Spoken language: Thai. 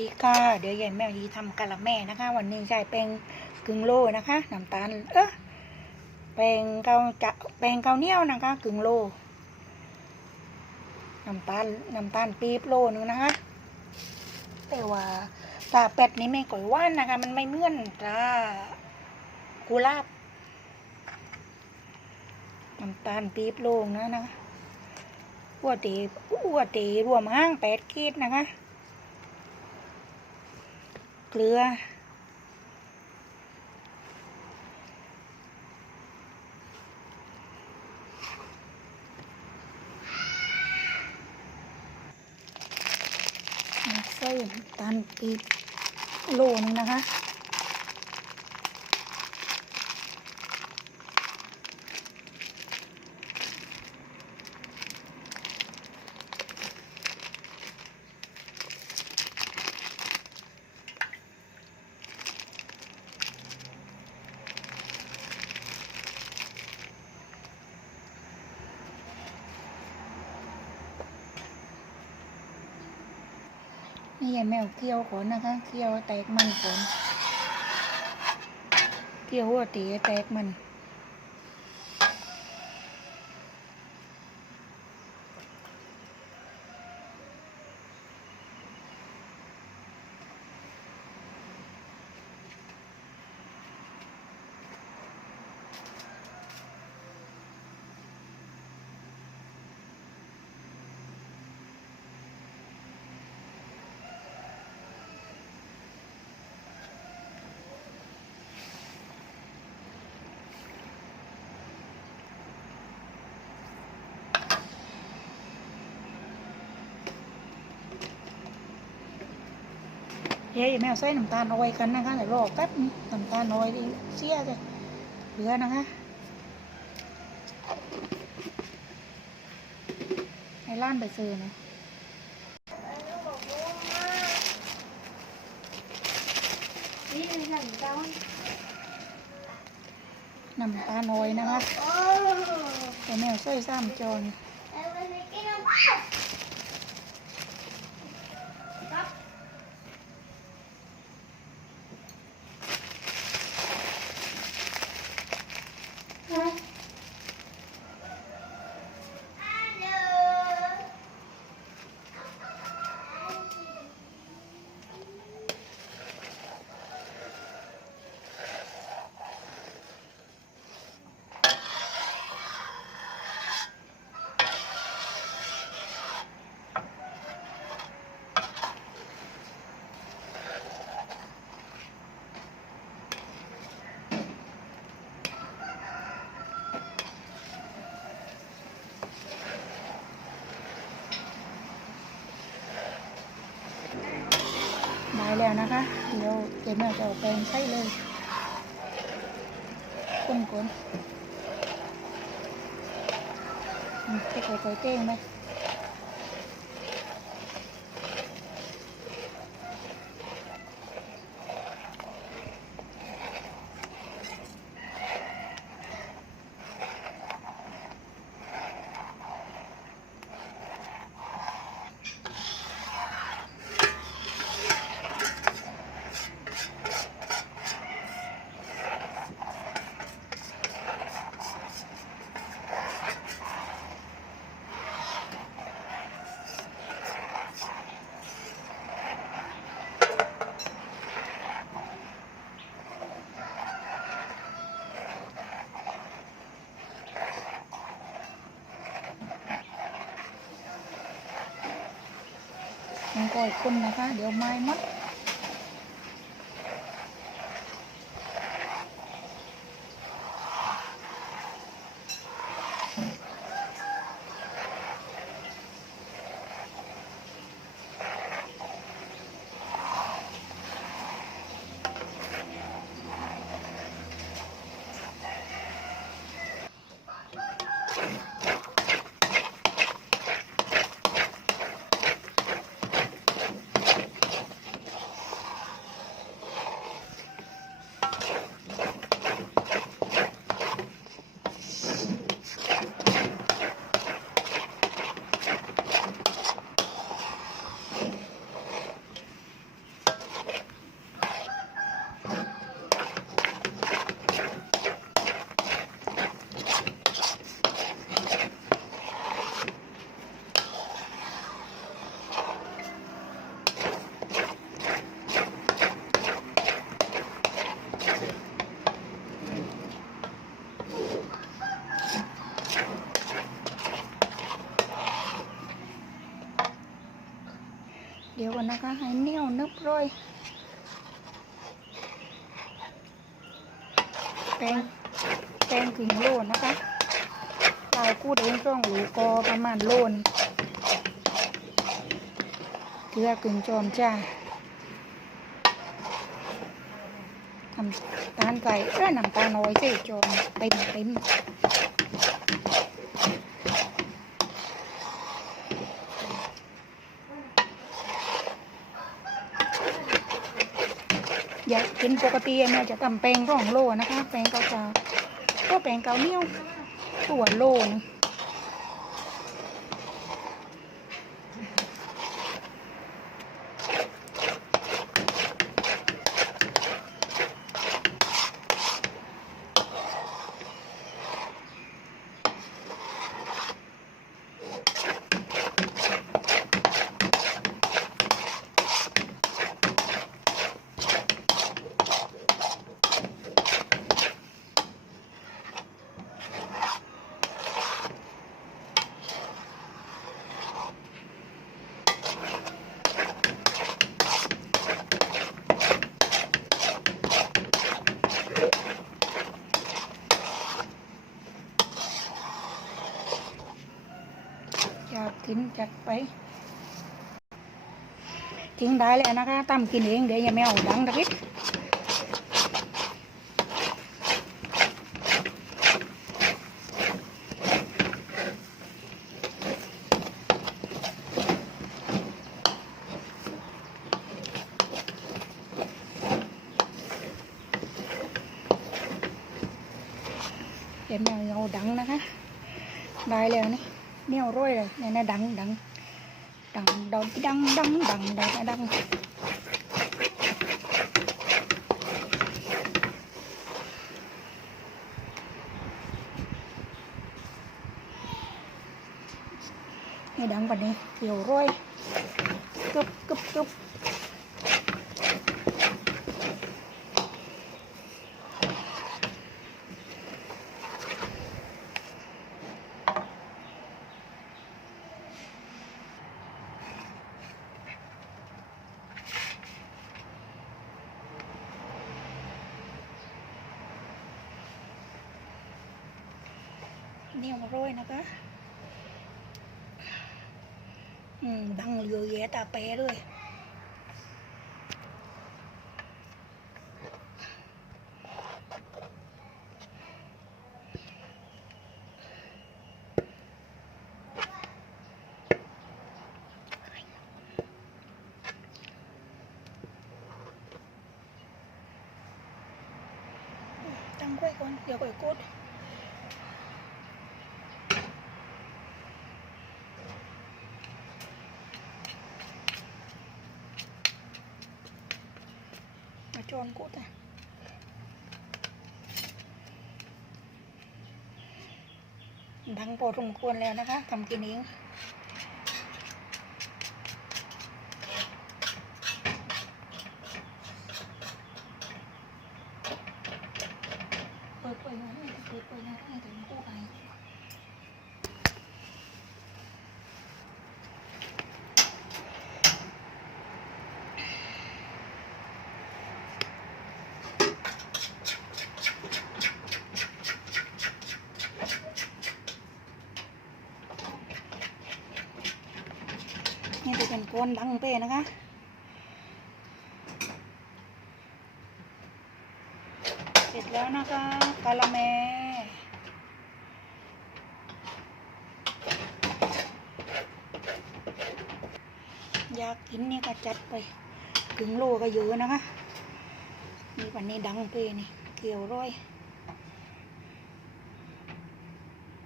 ดีค่ะเดี๋ยวยายแมวยีทำกะละแม่นะคะ วันนี้ใช้แป้งกึ่งโลนะคะน้ำตาลเออแป้งเกาจะแป้งเกาเหนียวนะคะกึ่งโลน้ำตาลน้ำตาลปี๊บโลนึงนะคะ แต่ว่าตาเป็ดนี่ไม่ก่อยว่านนะคะ มันไม่เมื่อนตากุลาบน้ำตาลปี๊บโลนะนะคะหัวตีหัวตีรวมห้างแปดขีดนะคะ เกลือ ใส่น้ำตาลปี๊บโลนึงนะคะ นี่ยายแมวเคี่ยวก่อนนะคะ เคี่ยวแตกมันก่อนเคี่ยวหัวตีแตกมัน เย้ยแมวใส่น้ำตาลอ้อยกันนะคะเดี๋ยวรอแป๊บนึงน้ำตาลอ้อยนี่เสียเลยเหลือนะคะให้ล้านไปซื้อนะน้ำตาลอ้อยนะคะแต่แมวใส่สามจอนได้แล้ว นะคะ เดี๋ยวเจ๊แมวจะเอาแปรงใช้เลยคนกนอืมจะค่อยๆเจ้งไหม ก่อยคนนะคะ เดี๋ยวไม้มัด นะคะ ให้เหนียวนึบร้อยแป้งแป้งกึ่งโลนะคะลายกู้เด้งช่องหรูก็ประมาณโลนเกลือกึ่งจอมจ้าน้ำตาลไก่เอ้น้ำตาลน้อยสิจอมเต็มเต็ม กินปกติแม่จะทำแป้งร่องโลนะคะ แป้งเกาจาก็แป้งเกาเหนียวตัวโลนงอยา กกินจัดไปทิ้งได้เลยนะคะตำกินเองเดี๋ยวอย่าไม่เอาดังตะกิดเดี๋ยวไม่เอาดังนะคะ ได้แล้วนี่ เนี่ยวร้อยเลยเนี่ยนะดังดังดังดัง นี่ยมาโรยนะคะอืมดังเลือวแย่ตาแปรเลยตั้งไว้นเดี๋ยวก่กด มาโจนกุดอะดังพอสมควรแล้วนะคะทำกินเองเปิดเปิดนะเปิดเปิดนะให้ถึงกู้ไป นี่จะเป็นดังเป้นะคะ เสร็จแล้วนะคะกะละแมอยากกินนี่ก็จัดไปถึงโลก็เยอะนะคะ นี่วันนี้ดังเป้นี่ เกี่ยวร้อย